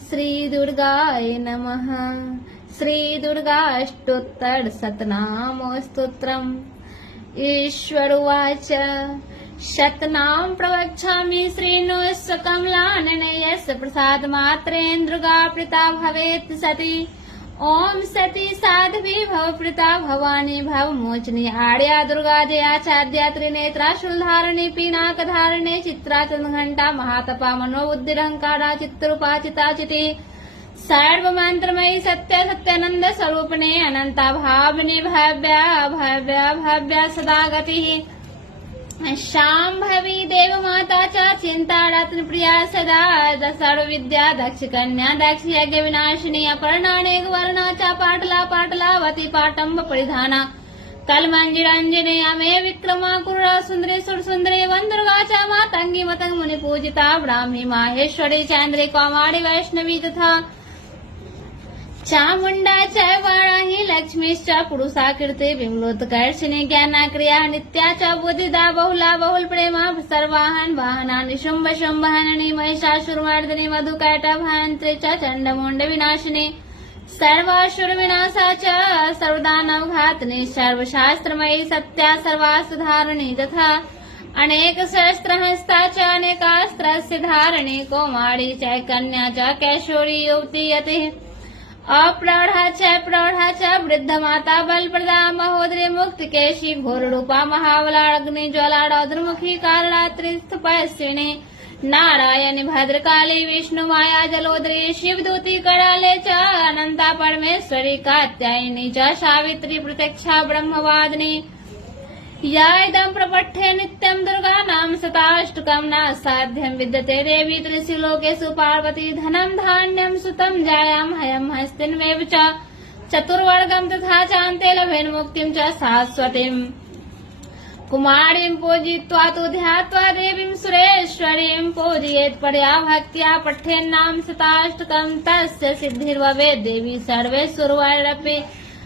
श्री दुर्गाय नमः। श्री दुर्गाष्टोत्तर शतनाम स्तोत्रम्। ईश्वर उवाच शतनाम प्रवक्ष्यामि श्रीणुष्व कमलानने यस्य प्रसाद मात्रेन्द्रुगा प्रीता भवेत् सती। ओम सती साध्वी भव प्रीता भवानी भव मोचनी आर्या दुर्गा जया चाद्या त्रिनेत्रा शूलधारिणी पीनाकधारिणी चित्रा चंद्रघंटा महातपा मनोबुद्धिरहंकारा चित्तरूपा चिताचिति सर्वमंत्रमयी सत्य सत्यानंद स्वरूपिणे अनंता भाविनी भव्या भव्या भव्या सदा गतिः शाम्भवी देव माता च चिंता रत्न प्रिया सदा सर्व विद्या दक्ष कन्या दक्ष यज्ञ विनाशिनी अपर्णानेक वर्णा च पाटला पाटलावती पाटंब परिधाना कलमंजिरंजनी अमे विक्रमा कुर्रा सुंदरी सुर सुंदरी वंदुर्गा च मातंगी मतंग मुनि पूजिता ब्राह्मी माहेश्वरी चंद्री कौमारी वैष्णवी तथा चामुंडा च वाराही लक्ष्मीश्च पुरुषाकृते विमलोत्कर्षिणी ज्ञाना क्रिया नित्या च बुद्धिदा बहुला बहुल प्रेमा सर्वाहन वाहना निशुंभ शुंभहननी महिषासुरमर्दिनी मधुकैटभयंत्री च चंडमुंड विनाशिनी सर्वासुर विनाशा च सर्वदानवघातिनी सर्वशास्त्रमयी सत्या सर्वास्त्रधारिणी तथा अनेक शस्त्रहस्ता च अनेकास्त्रस्य धारिणी कौमारी च कन्या च कैशोरी युवती यतिः अप्रौढ़ा च वृद्ध माता बलप्रदा महोदरी मुक्त केशी घोर रूपा महाबला अग्नि ज्वाला रौद्रमुखी कारणा त्रिस्तपस्विनी नारायणी भद्रकाली विष्णु माया जलोदरी शिवदूती कराले च अनंता परमेश्वरी कात्यायनी च सावित्री प्रत्यक्षा ब्रह्मवादिनी या इदं प्रपठ्ये नित्यं दुर्गा नाम शताष्टकं न साध्यं विद्यते देवी त्रिलोकेषु पार्वती धनं धान्यं सुतं जायां हयं हस्तिन्मेव च चतुर्वर्गं तथा चान्ते लभेन मुक्तिं च शाश्वतीम् कुमारीं पूजयित्वा तु ध्यात्वा देवीं सुरेश्वरीं पूजयेत् परया भक्त्या पठ्येन्नाम शताष्टकं तस्य सिद्धिर्भवेत् देवी सर्वेश्वरवैरपि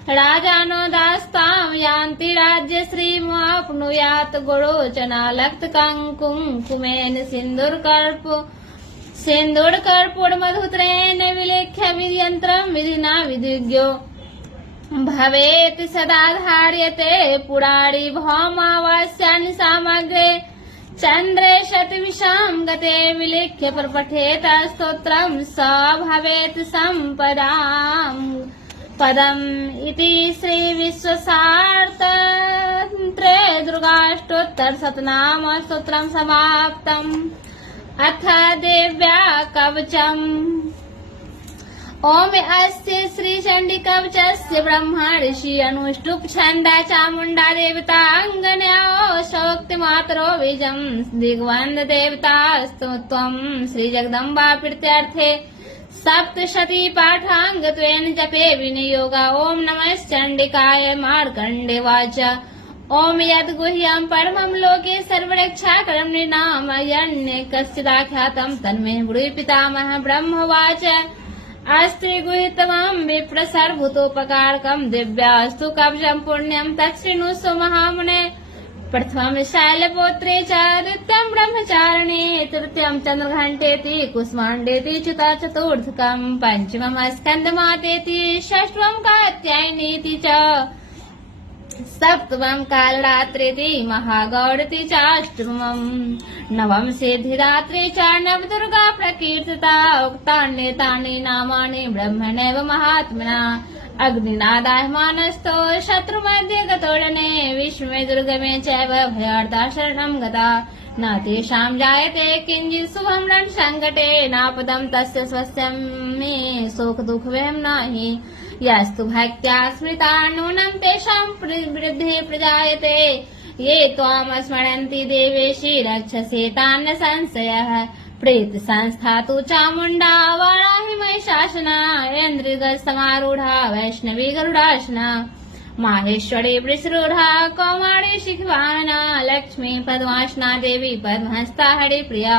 राजानो दास्तां यान्ति राज्यश्रीमाप्नुयात् गुरोचना लक्तकुङ्कुमेन सिन्दूरकर्पूरमधुत्रेण विलेख्य विधियन्त्रं विधिना विधिज्ञो भवेत् सदा धार्यते पुरारी भौमावास्यानि सामग्रे चन्द्रे शतविशां गते विलेख्य प्रपठेत स्तोत्रं स भवेत् सम्पदाम् पदम् इति श्री विश्वशार्तन्त्रे दुर्गाष्टोत्तर शतनाम स्तोत्रं समाप्तम्। अथ देव्या कवचम्। ओम अस्य श्री चंडी कवचस्य ब्रह्मा ऋषि अनुष्टुप छंदा चामुंडा देवता अंगन्या शोक्ति मातरो बीजं दिग्वंद देवता स्तोत्रम् श्री जगदम्बा प्रीत्यर्थे सप्तशती पाठांगत्वेन जपे विनियोगा। ओम नमश्चंडिकाय मार्कंडेवाच। ओम यद्गुह्यं परमं लोके सर्वरक्षाकरं नृणाम् यन्ने कश्चिदाख्यातं तन्मे ब्रूहि पितामह ब्रह्मवाच। अस्त्रिगुहितमं विप्रसर्वभूतोपकारकं दिव्यास्तु कवचं पुण्यं तच्छृणुष्व महामुने। प्रथमं शैलपुत्रे च द्वितीयं ब्रह्मचारिणे तृतीयं चन्द्रघण्टेति कुष्माण्डेति च्युता चतुर्थकं पञ्चमं स्कन्दमातेति षष्ठं कात्यायनीति च सप्तमं कालरात्रेति महागौरति चाष्टमं नवम सिद्धिदात्री च नवदुर्गा प्रकीर्तिता उक्तान्येतानि नामानि ब्रह्मणैव महात्मना अग्निनादाह्यमानस्तो शत्रुमध्ये गतोडने विश्वे दुर्गमे चैव भयार्ता शरणं गता न तेषां जायते किञ्चित् शुभं रणसङ्कटे नापदं तस्य स्वस्य मे शोकदुःखभयं नहि यस्तु भक्त्या स्मृता नूनं तेषां वृद्धिः प्रजायते ये त्वां स्मरन्ति देवेशि रक्षसे तान् न संशयः प्रेत संस्था तु चामुंडा वाराहि महिषासना ऐन्द्रियगजसमारूढा वैष्णवी गरुडासना माहेश्वरी वृषरूढा कौमारी शिखवाहना लक्ष्मी पद्मासना देवी पद्महस्ता हरिप्रिया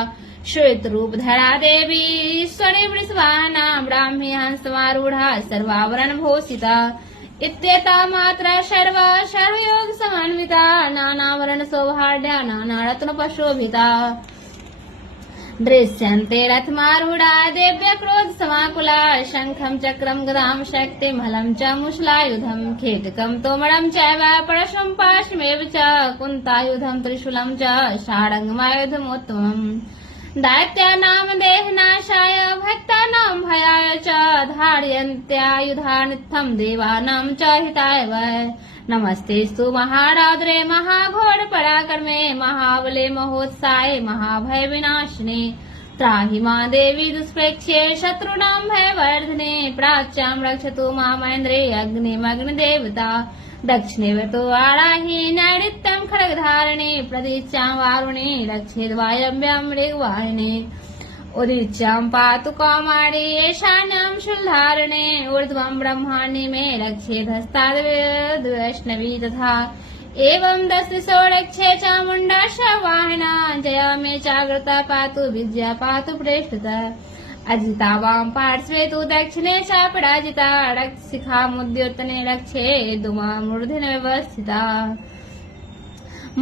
श्वेतरूपधरा देवी ईश्वरी वृषवाहना ब्राह्मी हंसमारूढा सर्वावरण भूषिता इत्येता मात्रा सर्वयोग समन्विता नानावरण सौभाढ्या नानारत्न प्रशोभिता दृश्यन्ते रथमारूढा देव्य क्रोध समाकुला शङ्खं चक्रं गदां शक्तिमलं च मुशलायुधं खेटकं तोमरं चैव परशुं पाशमेव च कुन्तायुधं त्रिशूलं च षाडङ्गमायुधमुत्तमम् दैत्यानां देहनाशाय भक्तानां भयाय च धारयन्त्यायुधानित्थं देवानां च हिताय वै नमस्तेस्तु महारौद्रे महाघोर पराक्रमे महाबले महोत्साहे महाभय विनाशिने त्राहि मां देवी दुष्प्रेक्ष्ये शत्रूणां भयवर्धने प्राच्यां रक्षतु मामेन्द्रे अग्निमग्निदेवता दक्षिणेवतो वाराहि नैऋत्यं खड्गधारिणे प्रतीच्यां वारुणे रक्षेद्वायव्यं मृगवाहिने उदीच्यां पातु कौमारी ईशान्यां शूलधारिणे ऊर्ध्वं ब्रह्माण्डे मे रक्षेदहस्ताद्वैष्णवी तथा एवं दशदिशो रक्षे चामुण्डाश वाहना जया मे चाग्रता पातु विद्या पातु प्रेष्ठतः अजिता वां पार्श्वे तु दक्षिणे च पराजिता रक्तशिखामुद्योतने रक्षे दुमामूर्ध्नि व्यवस्थिता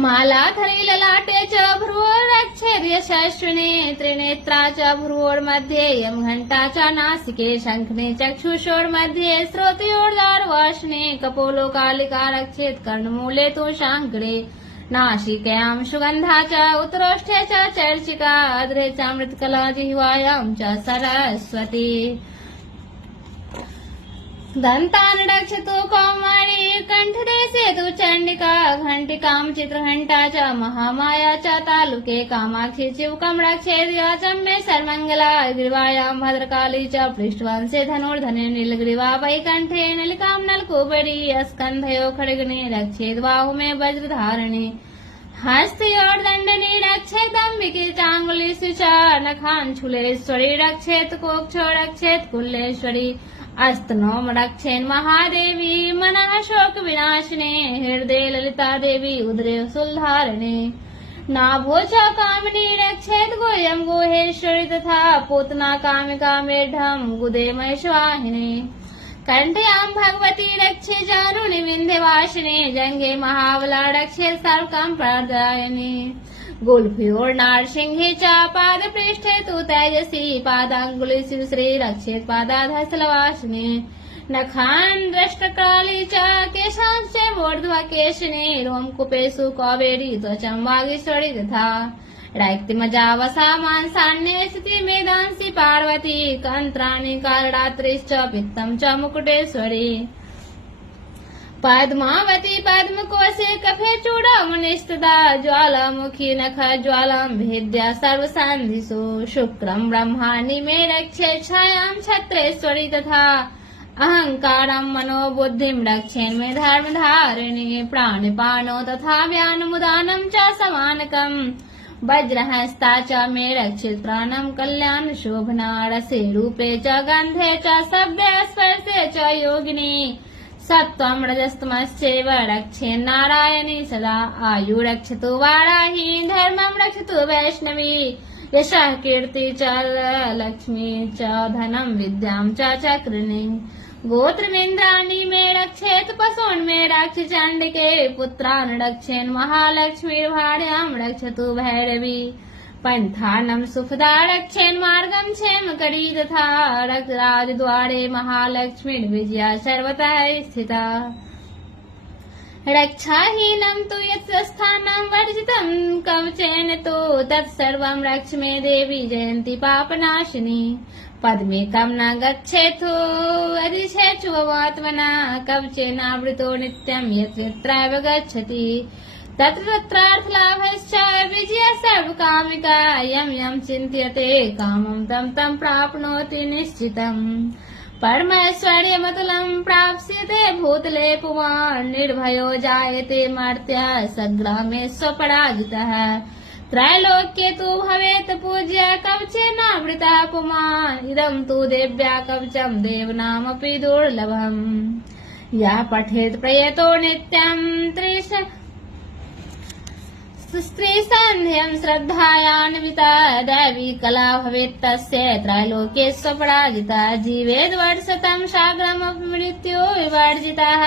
मालाधरे ललाटे च भ्रुवोर्रक्षेद् यशस्विने त्रिनेत्रा च भ्रुवोर्मध्ये यं घण्टा च नासिके शङ्खने चक्षुषोर्मध्ये श्रोतयोर्दारवासने कपोलो कालिका रक्षेत् कर्णमूले तु शाङ्करे नासिकायां सुगन्धा च उत्तरोष्ठे च चर्चिका अग्रे च मृत्कला जिह्वायां च सरस्वती दन्तान् रक्षतु कौमारी कण्ठदेशे तु चण्डिका घण्टिकां चित्रघण्टा च महामाया च तालुके कामाक्षी चिवकं रक्षेद्या च मे सर्वमङ्गला ग्रीवायां भद्रकाली च पृष्ठवंशे धनुर्धने नीलग्रीवा वैकण्ठे नलिकां नलकूबरी स्कन्धयो खड्गने रक्षेद्बाहु मे वज्रधारिणे हस्तयोर्दण्डने रक्षेदम्बिके चाङ्गुलीषु च नखाञ्छुलेश्वरी रक्षेत् कोक्षो रक्षेत् कुल्लेश्वरी अस्तनोम रक्षेन् महादेवी मनः शोक विनाशिने हृदये ललिता देवी उदरे शूलधारिणे नाभो च कामिनी रक्षेत् गुह्यं गुहेश्वरी तथा पूतना कामिका मेढ्ढं गुदे महेश्वाहिने कण्ठयां भगवती रक्षे जानुनि विन्ध्यवासिने जङ्घे महाबला रक्षेत् सर्वकां प्रदायिने गुल्फयोर्नारसिंहे च पादपृष्ठे तु तेजसी पादाङ्गुलिषु श्री रक्षेत् पादाधस्थलवासिने नखान् दृष्टकाली च केशांश्च मूर्ध्वकेशिने रोमकूपेषु कौबेरी त्वचं वागीश्वरी तथा रक्तिमजावसा मांसान्ये स्थिति मेदांसि पार्वती कन्त्राणि कारणात्रिश्च पित्तं च मुकुटेश्वरी पद्मावती पद्मकोशे कफे चूडामणिस्तदा ज्वालामुखी नख ज्वालां भेद्या सर्वसान्धिषु शुक्रं ब्रह्माणि मे रक्षे छायां छत्रेश्वरी तथा अहङ्कारं मनोबुद्धिं रक्षेन् मे धर्मधारिणी प्राणिपाणो तथा व्यानमुदानं च समानकम् वज्रहस्ता च मे रक्षेत् प्राणं कल्याणशोभना रसे रूपे च गन्धे च सभ्ये स्पर्शे च योगिनी सत्त्वं रजस्तमश्चैव रक्षेन्नारायणी सदा आयु रक्षतु वाराही धर्मं रक्षतु वैष्णवी यशः कीर्ति च लक्ष्मी च धनं विद्यां च चक्रिणी गोत्रमिन्द्राणि मे रक्षेत् पशून् मे रक्ष चण्डिके पुत्रान् रक्षेन् महालक्ष्मीर्भार्यां रक्षतु भैरवी पन्थानं सुखदा रक्षेन्मार्गं क्षेमकरी तथा राजद्वारे महालक्ष्मीर्विजया सर्वतः स्थिता रक्षाहीनं तु यत्स्थानं वर्जितं कवचेन तु तत्सर्वं रक्ष मे देवी जयन्ती पापनाशिनी पद्मेकं न गच्छेथु अधिशेषुवात्मना कवचेनावृतो नित्यं यत्रैव गच्छति तत्र तत्रार्थलाभश्च विजय सर्वकामिका यं यं चिन्त्यते कामं तं तं प्राप्नोति निश्चितम् परमैश्वर्यमतुलं प्राप्स्यते भूतले पुमान् निर्भयो जायते मर्त्यः सग्रामे स्वपराजितः त्रैलोक्ये तु भवेत् पूज्य कवचेनावृतः पुमान् इदं तु देव्या कवचं देवनामपि दुर्लभम् यः पठेत् प्रयतो नित्यं स्त्रीसान्ध्यं श्रद्धायान्विता दैवी कला भवेत् तस्य त्रैलोक्ये स्वपराजिता जीवेद् वर्षतं साग्रमपि मृत्यो विवर्जितः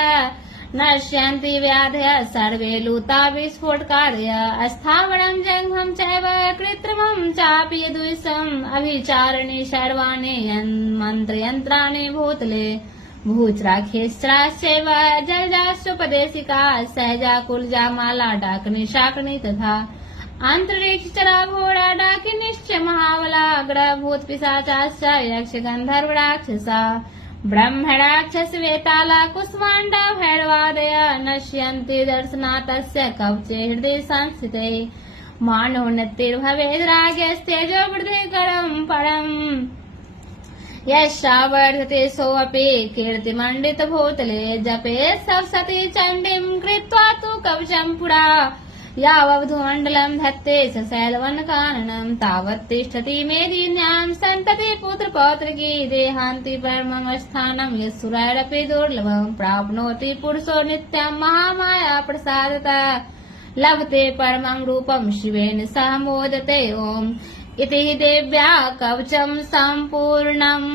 नश्यन्ति व्याधयः सर्वे लूता विस्फोटकादयः अस्थावरं जङ्घं चैव कृत्रिमं चापि यदुष्यम् अभिचारिणि सर्वाणि मन्त्रयन्त्राणि भूतले भूचराखेश्चराश्चैव जलजाश्चोपदेशिका सहजा कुलजा माला डाकिनी शाकिनी तथा अन्तरिक्षचरा घोड़ा डाकिनीश्च महाबला ग्रहभूत पिशाचाश्च यक्ष गन्धर्व राक्षसा ब्रह्मराक्षस वेताला कुष्माण्डा भैरवादय नश्यन्ति दर्शनातस्य कवचे हृदय संस्थिते मानोन्नतिर्भवेद् राज्ञस्तेजो वृद्धिकरं परम् यशा वर्धते सोऽपि कीर्तिमण्डितभूतले जपे सप्तशती चण्डीं कृत्वा तु कवचं पुरा यावधूमण्डलं धत्ते स शैलवनकाननं तावत् तिष्ठति मेदिन्यां सन्तति पुत्रपौत्रकी देहान्ति परमं स्थानं यस्सुरैरपि दुर्लभं प्राप्नोति पुरुषो नित्यं महामाया प्रसादतः लभते परमं रूपं शिवेन सह मोदते ओम् इति देव्या कवचं सम्पूर्णम्।